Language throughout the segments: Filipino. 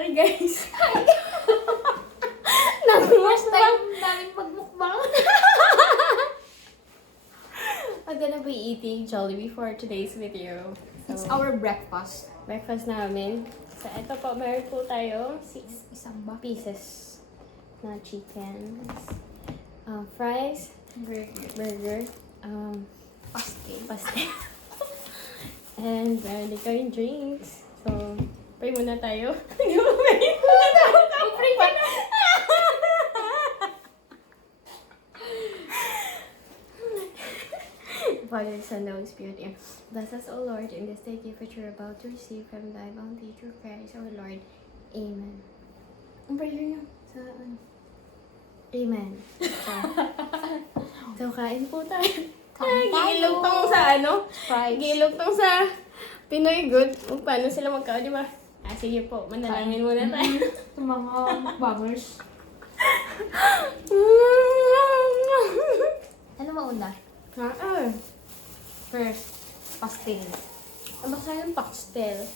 Hi guys! First time namin magmukbang. I'm gonna be eating Jollibee for today's video. It's our breakfast. Breakfast namin. So, ito po, meron po tayo 6 Isang ba? pieces na chicken. Fries, burger, pastel. And meron din kayong drinks. So, pray muna tayo. Hindi mo pray muna tayo. Pray muna. Father, Son, Holy Spirit, and bless us, O Lord, in this day gift which we're about to receive from thy bounty through Christ, our Lord. Amen. Ang prayer niyo sa ano? Amen. So, kain po tayo. Kain tayo. Gilog tong sa ano? Fries. Gilog tong sa Pinoy Good. Kung paano sila magkao, di ba? Sige po, manalangin muna tayo. Sa mga mukbangers. Ano mauna? First, Pastel. ano ba yung pastel?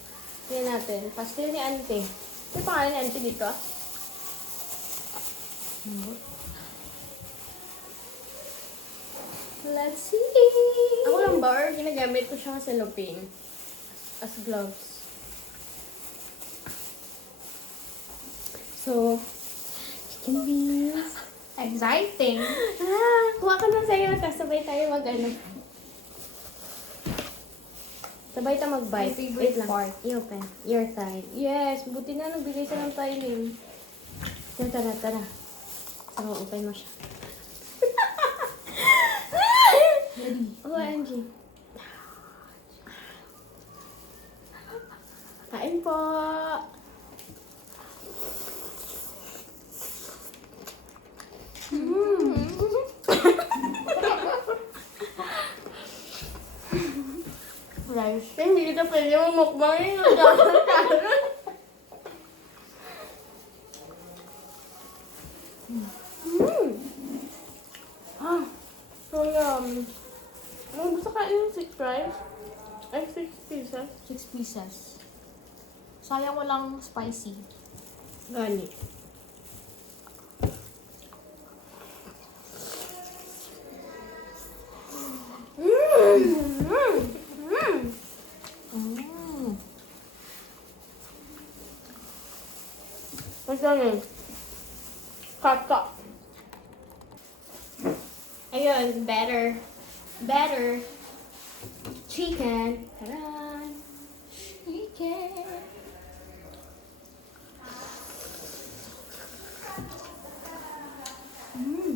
Tingnan natin. Pastel ni Auntie. Ano yung pangalan ni Auntie dito? Let's see! Ako lang ba or ginagamit ko siya sa cellophane? As gloves. So, chicken wings. Exciting. Kuha ka ng sa'yo. Kasabay tayo ano. Sabay tayo mag-bite. My favorite Wait lang. part. I-open. Your side. Yes. Buti na nagbigay siya ng timing. Tara. So, open mo siya. OMG. Kain po. Rice. Hindi kita pwede mamukbang yun. So yummy. Ano gusto kain yung 6 fries? Ay, 6 pieces. 6 pieces. Sayang walang spicy. Gani. Mm. What's that name? Kaka. Ayun, better chicken. Taran! Chicken.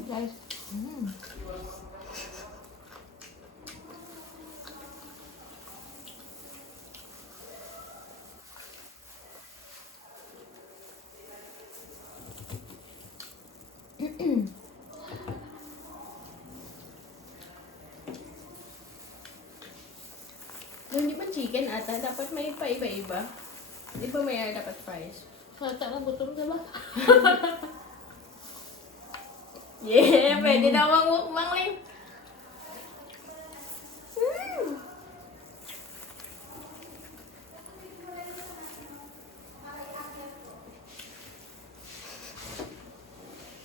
Guys. Hindi pa chicken ata. Dapat may paiba-iba. Di ba may dapat fries? Halata na gutom na ba? Yeah, pwede na mangmukbang rin.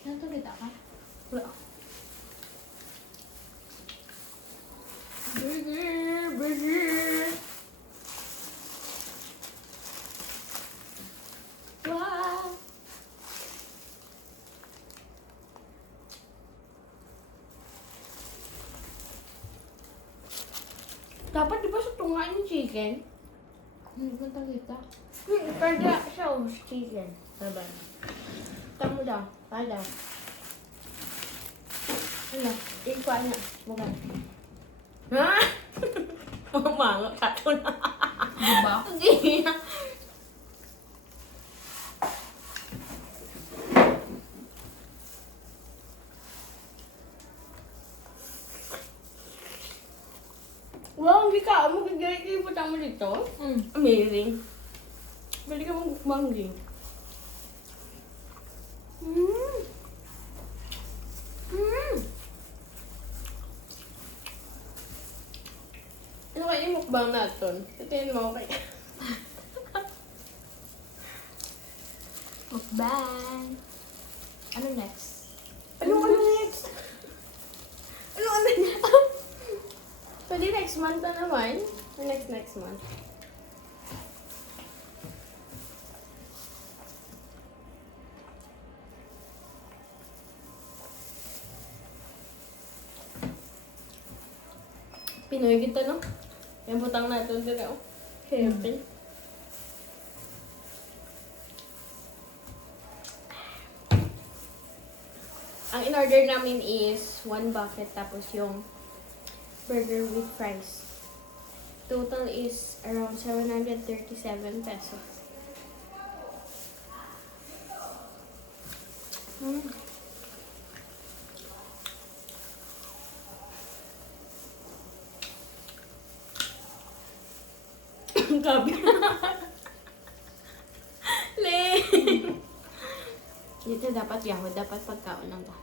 Natulita ka? Wala. Burger. Wow! Dapat di ba sa tunga yung chicken? Hindi ko talita. Pwede siya chicken. Saban. Tamo daw. Pala. Ano? Ikuha na. Bukan. Ha? Mga kato na. Diba? Hindi na. Wow, hindi ka. Magigay kayo putang mo dito. Amazing. Balik ka mong din. Ano kaya yung mukbang natin? Tingnan mo, okay. Mukbang. Ano next? Ano next? Ano next? Pwede next month na naman. Next month. Pinoy kita, no? Yung butang natin din ako. Hairpin. Ang in-order namin is 1 bucket tapos yung burger with fries. Total is around 737 pesos. Gabi. Le. Dito dapat yahoo, dapat pagkaon lang ta.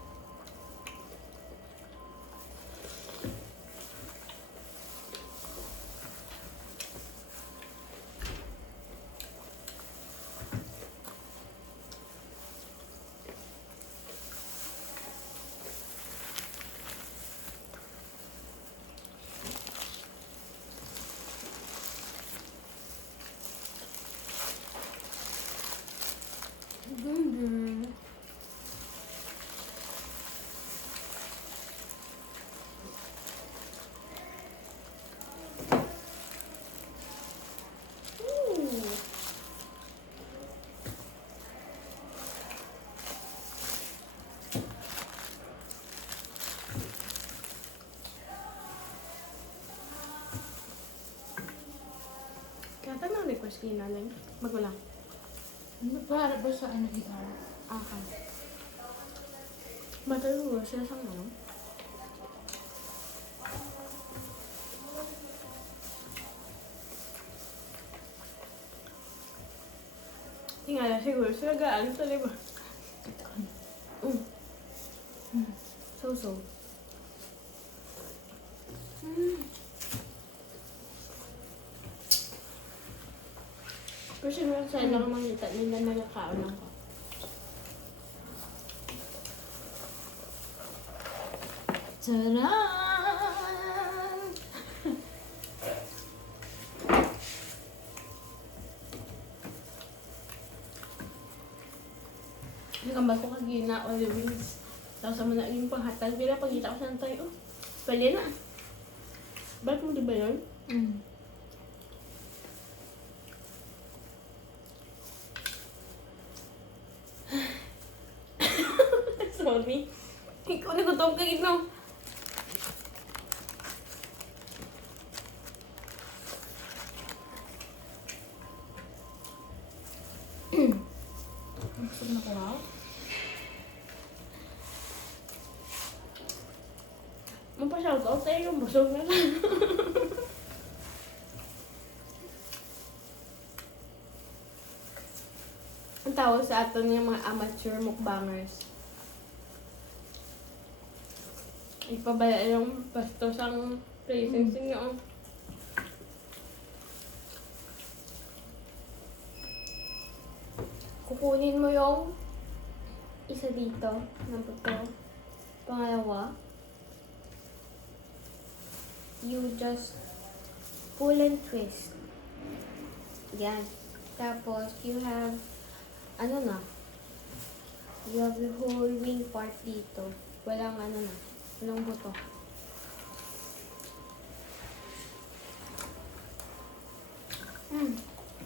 Kaya tanong request kina lang. Magulang. Ano para ba sa ano ER? Akan. Matulog siya sa ano? Tingala siguro sila gaan sa liba. So. Pero siguro sa lang makita nila nagkakaon ako. Tadaan! Yung kambal ko kagina, olive wings. Tapos sa mga yung panghatag, bila pagkita ko sa nantay, oh, pwede na. Ba't mo di ba yun? Sorry. Ikaw na gutom ka, no? Gusto mo na ko raw? Magpa-shoutout tayo yung busog na lang. Ang tawag sa atin yung mga amateur mukbangers. Ipabala yung bastos ang placings niyo. Kukunin mo yung isa dito na buto. Pangalawa, you just pull and twist. Yan. Tapos, you have, you have the whole wing part dito. Walang walang buto.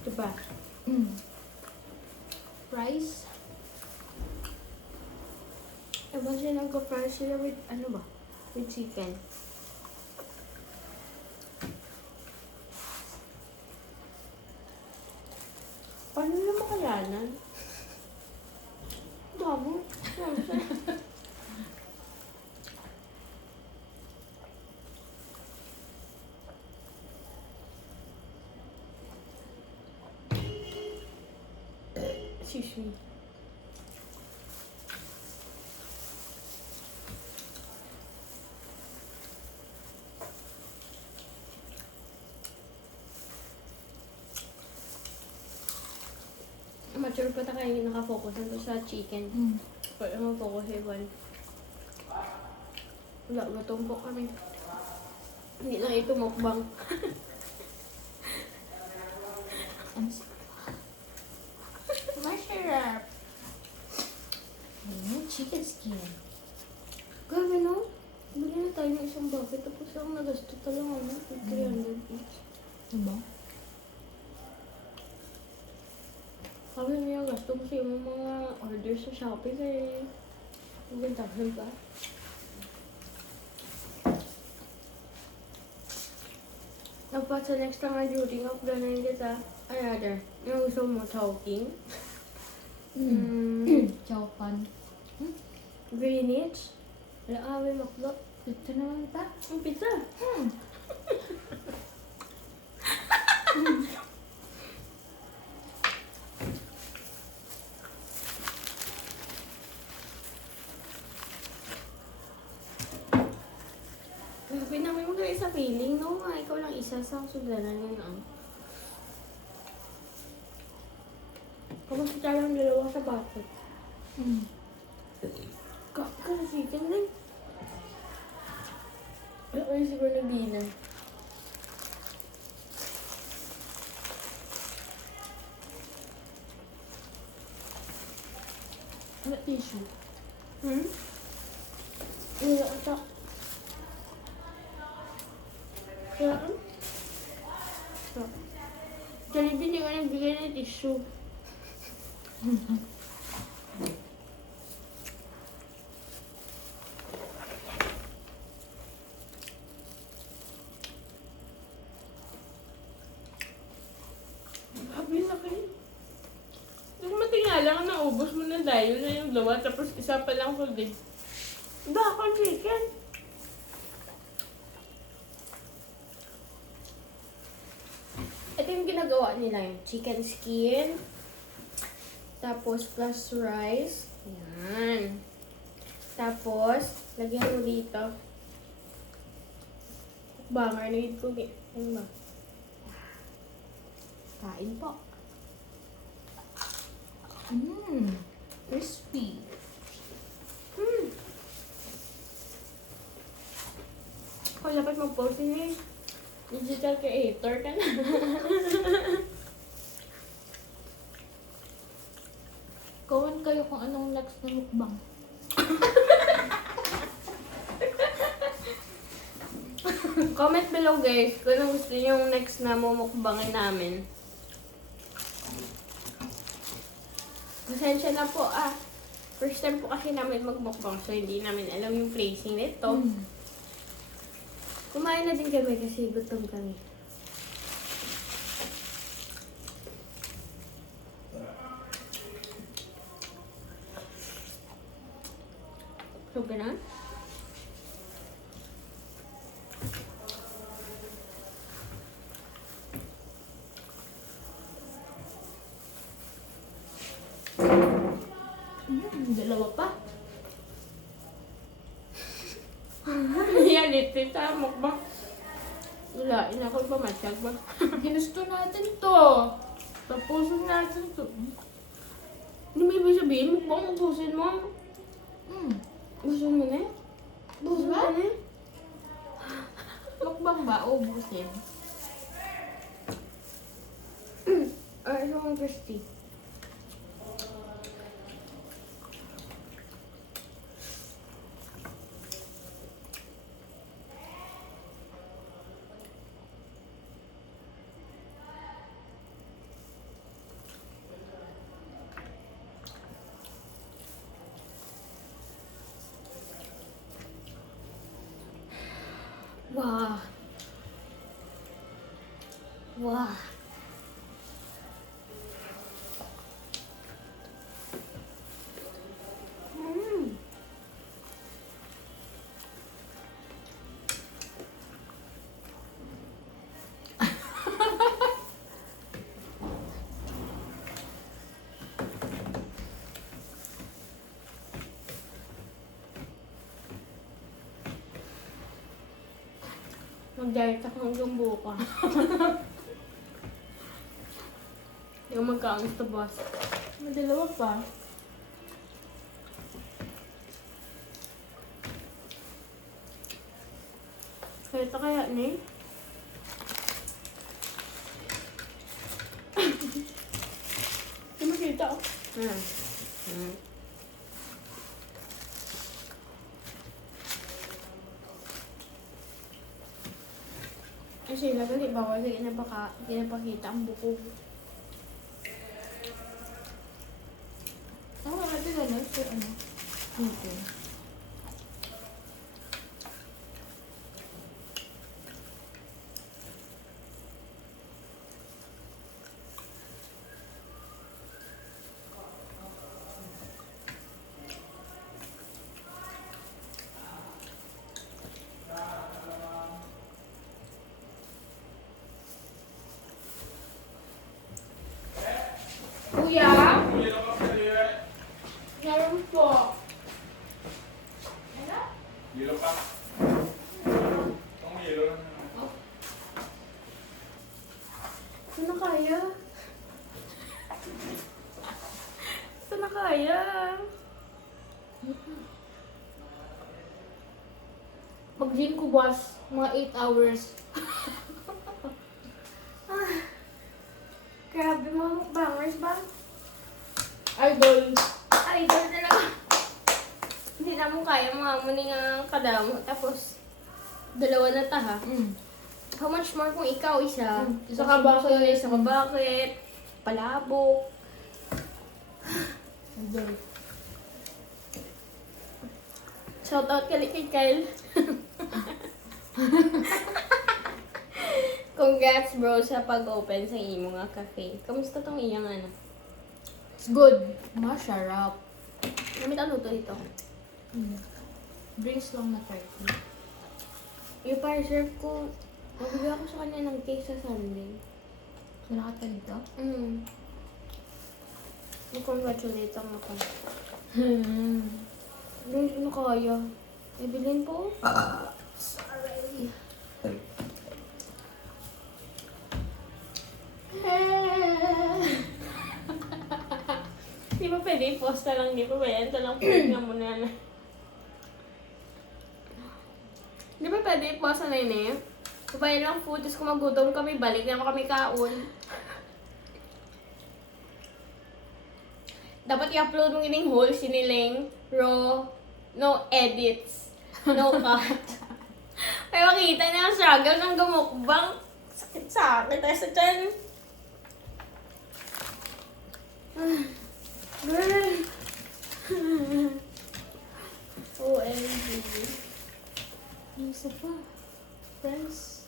Diba? Rice? Ewan siya nagka-fry sila with, with chicken. Paano na makayanan? Damo. Excuse me. mature pa ta kayo nakafocus na to sa chicken. Hmm. Kaya mo focus sa iwan. Wala, matumpok kami. Hindi lang ito mukbang. Ang masarap. Chicken skin. Grabe no? Bili na tayo ng isang bucket tapos lang nagasto talaga ano? 300 each. Diba? Sabi niya, gasto ko sa yung mga orders sa Shopee kaya magandang ba? Dapat sa next time I do ring up ganun kita. Another. Yung gusto mo talking. Chowpan. Greenwich. Laawi maklo. Ito naman ta. Ang pizza. Pinamay mo kayo sa feeling, no? Ikaw lang isa sa sudlanan yun, ah. Kamusta tayong dalawa sa bucket? Kaka ka na chicken din. Ay, siguro nabinan. Ano tissue? Wala ata. Kaya, Jollibee hindi ko nagbigay ng tissue. Sabi na kayo. Yung matingala ka na, ubos mo na dahil na yung lawa, tapos isa pa lang kundi. Bakal chicken. Ito yung ginagawa nila, yung chicken skin. Tapos plus rice. Yan. Tapos, lagyan mo dito. Banger na yun ko. Ano ba? Kain po. Crispy. Kung dapat mag-post niya eh. Digital creator ka na. Comment kayo kung anong next na mukbang. Comment below guys kung ano gusto niyo yung next na mumukbangin namin. Pasensya na po ah. First time po kasi namin magmukbang so hindi namin alam yung phrasing nito. Kumain na din kami kasi gutom kami. So, ganun? Dalawa pa. Yan, ito sa mukbang. Wala, inakal pa masyag ba? Ginusto natin to. Tapusin natin to. Hindi mo ibig sabihin, mukbang ubusin mo. Gusto mo na? Gusto mo Diba? na? Mukbang ba? Ubusin. Ay, ito ang crispy. Wah. Wah. Mag-diet ako hanggang bukas. Yung magkaang sa boss. May dalawa pa. Kaya ito kaya ni? Hindi makita oh. Kasi lagali bawal sa ginapakita ang buko. Oo, ate ganun. So, ano? Okay. Kuya? Meron po. Ano? Yelo pa. Ang yelo lang. Saan na kaya? Saan na kaya? Pag-gym ko was mga 8 hours. Grabe mga mukbangers ba? Idol. Idol talaga. Hindi na mo kaya mga muni nga kadamo. Tapos, dalawa na ta ha. How much more kung ikaw isa? Isa ka bakit? Isa ka bakit? Palabok. Idol. Shout out kay Kyle. Congrats bro sa pag-open sa imo nga cafe. Kamusta tong iyang ano? It's good. Masarap. Namit ano to dito? Drinks lang na 30. Yung pa-reserve ko, magbibigay ako sa kanya ng cake sa Sunday. Kailangan ka dito? Congratulate ang ako. Hindi na kaya. Ibilin po? Sorry. Di ba pwede i-post na lang? Di ba pwede? Ito lang post nga muna na. Di ba pwede i-post na yun eh? Kumain lang food, tapos kung magutom kami, balik na kami kaon. Dapat i-upload mong ining whole siniling, raw, no edits, no cut. Kaya makita niya ang struggle ng gamukbang. Sakit sa akin, tayo sa tiyan. Girl. OMG. Isa pa. Friends.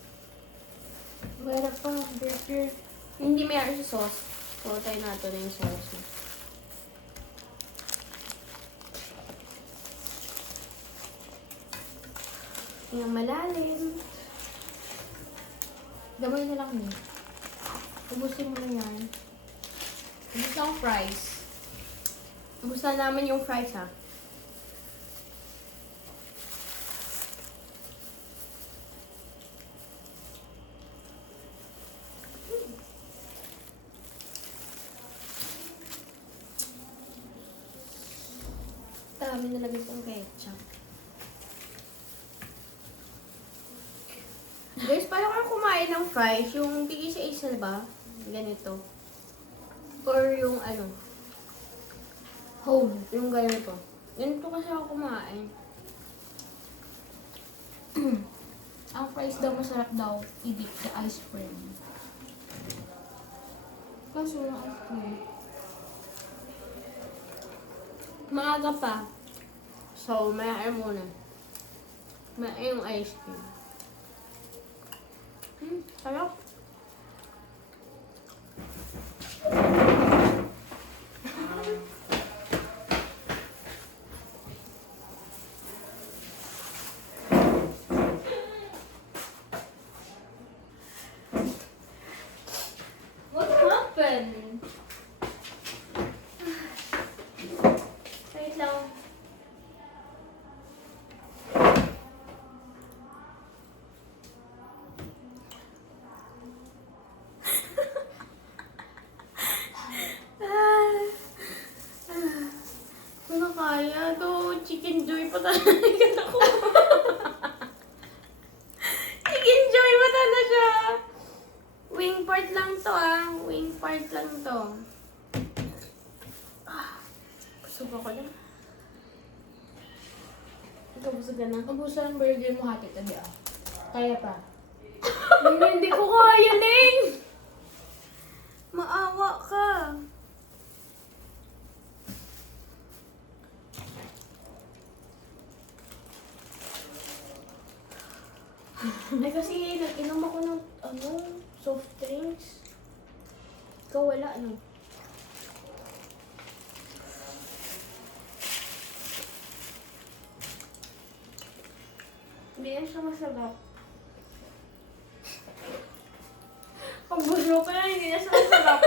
Wala pa, burger. Hindi may ano sa sauce. So, tayo natin na yung sauce mo. Yung malalim. Gabay na lang niya. Ubusin mo na yan. Ubus lang ang fries. Ubusan namin yung fries ha. Dami nalagay kong ketchup. Guys, paano kayo kumain ng fries? Yung tigisa-isa ba? Ganito. Or yung ano? Whole. Yung ganito. Ganito kasi ako kumain. Ang fries daw masarap daw i-dip sa ice cream. Kaso walang ice cream. Maaga pa. So, maya muna. Maya yung ice cream. Sarap. What happened? Wait lang. talaga ako. Nag-enjoy mo talaga siya. Wing part lang to ah. Wing part lang to. Busog ako na. Ikaw busog ka na? Ubusan ang burger mo hati tabi ah. Kaya pa. Hindi ko kaya, Ling! Maawa ka. Ay kasi nag-inom ako ng soft drinks. Ikaw wala, ano? Hindi na siya masarap. Pag busog ka na, hindi na siya masarap.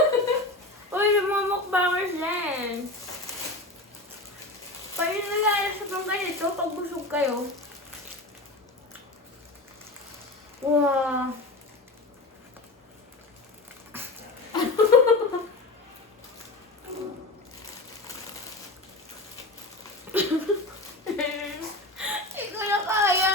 Uy, yung mga mukbangers yan. Paano nalala sa pang ganito pag busog kayo? Wow. Hindi ko na kaya.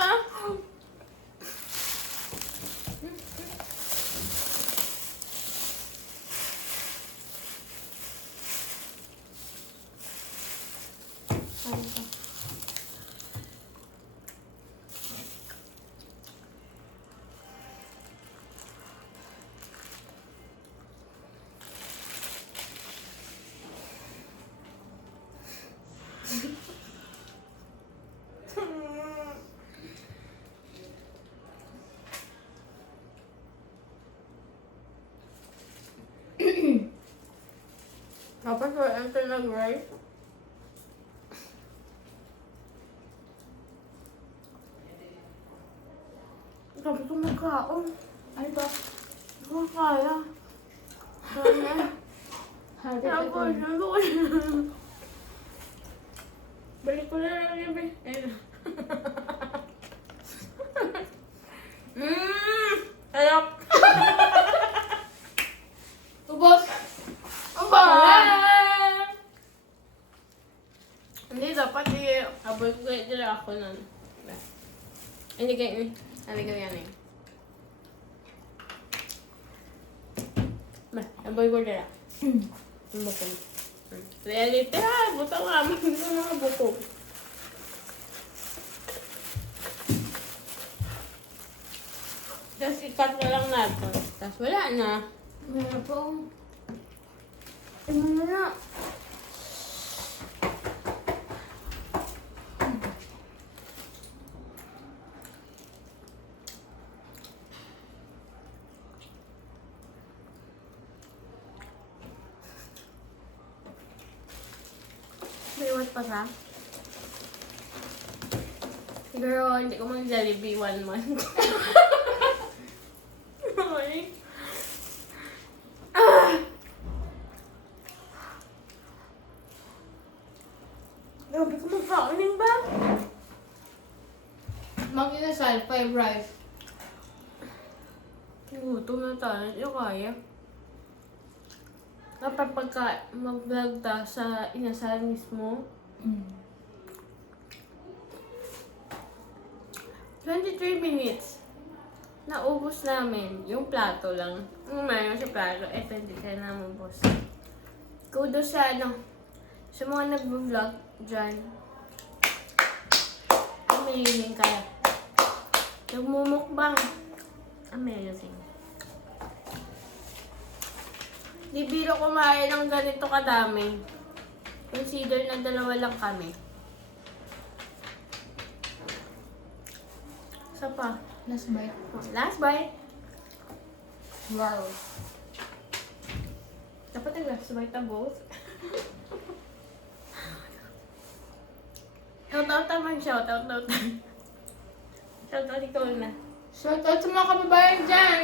Ano ka? Dapat wala ka nag-rice. Sabi ko magkaon. Ano ba? Hindi ko kaya. Sana. Hati Tapos, tabi. sabi ko balik ko na lang yung sarap. Ubos! Aba! Hindi, dapat abol ko kayo dila ako nun. Hindi kayo, sabi ko yan eh. Abol ko dila. Bukog. Reality ha, buto nga. Hindi ko mga bukog. Tapos ikat na lang natin. Tapos wala na. Meron po. Ano na? May pa siya? Siguro, hindi ko mag-Jollibee 1 month. Okay. Grabe ko mag-frowning ba? Mag-inasal, 5 rice. Gutom na tayo. Hindi ko kaya. Kapag mag-vlog ta sa inasal mismo, 23 minutes. Naubos namin yung plato lang. Mayroon sa plato. Eto, hindi kaya naman boss. Kudos sa sa mga nag-vlog dyan. Amazing kaya. Nagmumukbang. Amazing. Di biro kumain ng ganito kadami. Consider na 2 lang kami. Isa pa. Last bite. Last bite. Wow. Dapat ang last bite na both. Shoutout naman, shoutout. Shoutout ikaw na. Shoutout sa mga kababayan dyan!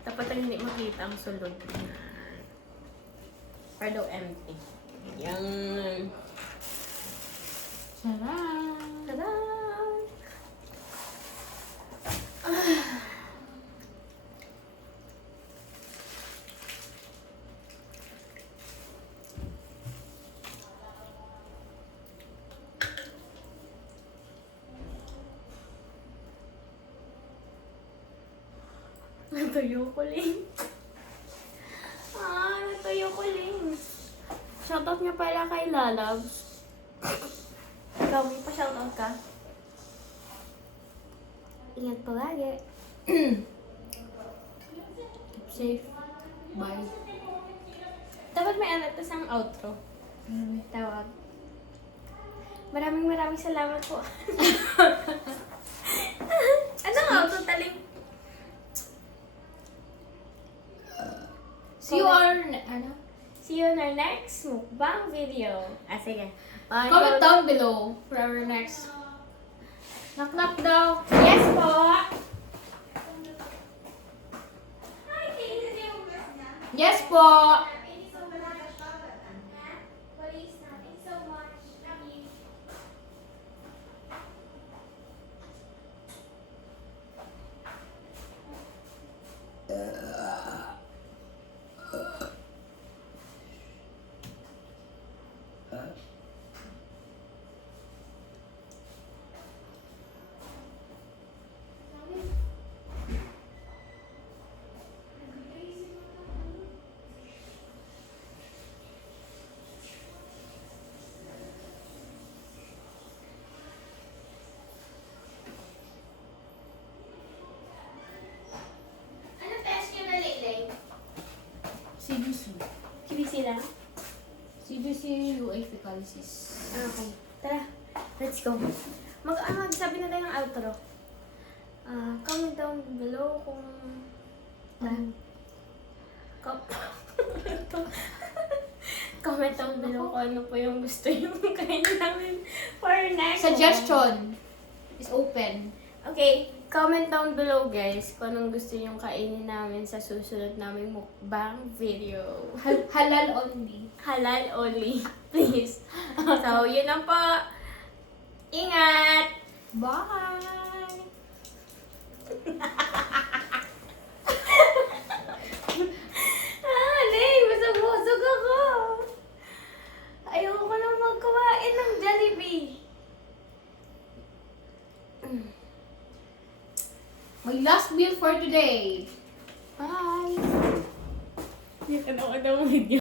Dapat ang hindi makita ang sulod. Pero empty. Yan. Sarap! Tada! Natuyo ko, Ling. Natuyo ko, Ling. Shoutout niya pala kay Lalabs. Ikaw, may pa-shoutout ka? Ingat palagi. Keep safe. Bye. Dapat may ano, tas ang outro. Tawag. Maraming salamat po. Anong outro, Taling? See you See you on our next mukbang video. Sige. comment down below for our next knock daw. Yes po! Yes po. Ano test nyo na lately? CBC. QBC lang? CBC UA Fecalysis. Okay. Tara, let's go. Sabi na tayo ng outro. Comment down below kung... Comment down below kung ano po yung gusto yung kain namin for next Suggestion is open. Okay, comment down below guys kung anong gusto yung kainin namin sa susunod naming mukbang video. Halal only. Halal only, please. So, yun lang po. Ingat! Bye. Ling, busog-busog ako. Ayoko na magkawain ng Jollibee. My last meal for today. Bye. Hindi ka na video.